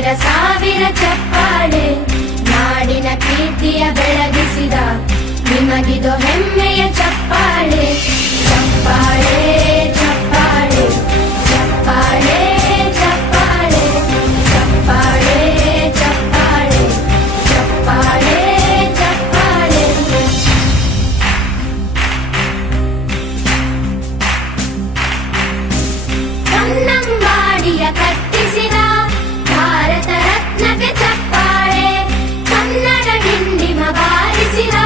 ಸಾವಿರ ಸಾವಿರ ಚಪ್ಪಾಳೆ, ನಾಡಿನ ಕೀರ್ತಿಯ ಬೆಳಗಿಸಿದ ನಿಮಗಿದು ಹೆಮ್ಮೆಯ ಚಪ್ಪಾಳೆ. ಚಪ್ಪಾಳೆ ಚಪ್ಪಾಳೆ ಚಪ್ಪಾಳೆ ಚಪ್ಪಾಳೆ ಚಪ್ಪಾಳೆ ಚಪ್ಪಾಳೆ ಚಪ್ಪಾಳೆ ಚಪ್ಪಾಳೆ. ಕನ್ನಂಬಾಡಿಯ ಕಟ್ಟಿಸಿದ ಭಾರತ ರತ್ನಕ್ಕೆ ಚಪ್ಪಾಳೆ, ಕನ್ನಡ ಡಿಂಡಿಮ ಬಾರಿಸಿದ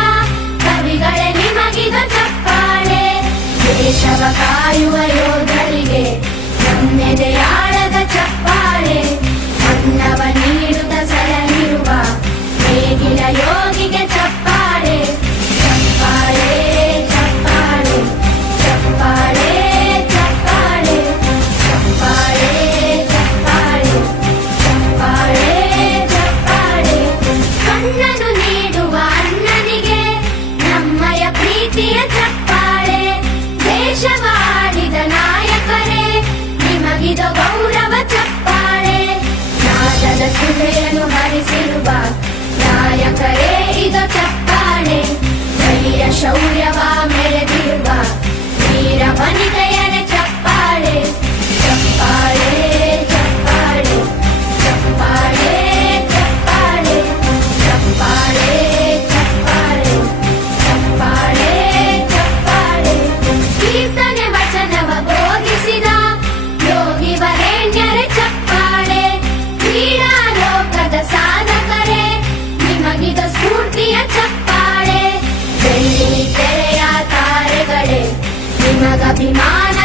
ಕವಿಗಳೇ ನಿಮಗಿದು ಚಪ್ಪಾಳೆ. ದೇಶವ ಕಾಯುವ ಯೋಧರಿಗೆ ನಮ್ಮೆದೆಯಾಳದ ಚಪ್ಪಾಳೆ, ಅನ್ನವ ನೀಡುತ್ತ ಸಲಹಿರುವ ನೇಗಿಲ ಯೋಗಿಗೆ ಚಪ್ಪಾಳೆ. ಚಪ್ಪಾಳೆ ಚಪ್ಪಾಳೆ ಚಪ್ಪಾಳೆ ಚಪ್ಪಾಳೆ ಚಪ್ಪಾಳೆ ಚಪ್ಪಾಳೆ ಚಪ್ಪಾಳೆ ಚಪ್ಪಾಳೆ. ಕಣ್ಣನು ನೀಡುವ ಅಣ್ಣನಿಗೆ ನಮ್ಮಯ ಪ್ರೀತಿಯ ಚಪ್ಪಾಳೆ, ದೇಶವಾಡಿದ ನಾಯಕರೇ ನಿಮಗಿದು ಗೌರವ ಚಪ್ಪಾಳೆ. ನಾದದ ಸುಧೆಯನ್ನು ಹರಿಸಿರುವ ನಾಯಕರೇ ಇದು ಚಪ್ಪಾಳೆ, ಧೈರ್ಯ ಶೌರ್ಯವ ಮೆರೆದಿರುವ ವೀರ ವನಿತೆಯರ ಚಪ್ಪಾಳೆ. ಚಪ್ಪಾಳೆ ಚಪ್ಪಾಳೆ ಚಪ್ಪಾಳೆ ಚಪ್ಪಾಳೆ ಚಪ್ಪಾಳೆ ಚಪ್ಪಾಳೆ ಚಪ್ಪಾಳೆ ಚಪ್ಪಾಳೆ. ಕೀರ್ತನೆ ವಚನವ ಬೋಧಿಸಿದ ಯೋಗಿ ವರೇಣ್ಯರ ಚಪ್ಪಾಳೆ, ಕ್ರೀಡಾ ಲೋಕದ ಸಾಧಕರೇ ನಿಮಗಿದು ಸ್ಫೂರ್ತಿಯ ಚಪ್ಪಾಳೆ. ಬೆಳ್ಳಿ ತೆರೆಯ ತಾರೆಗಳೇ ನಿಮಗಭಿಮಾನ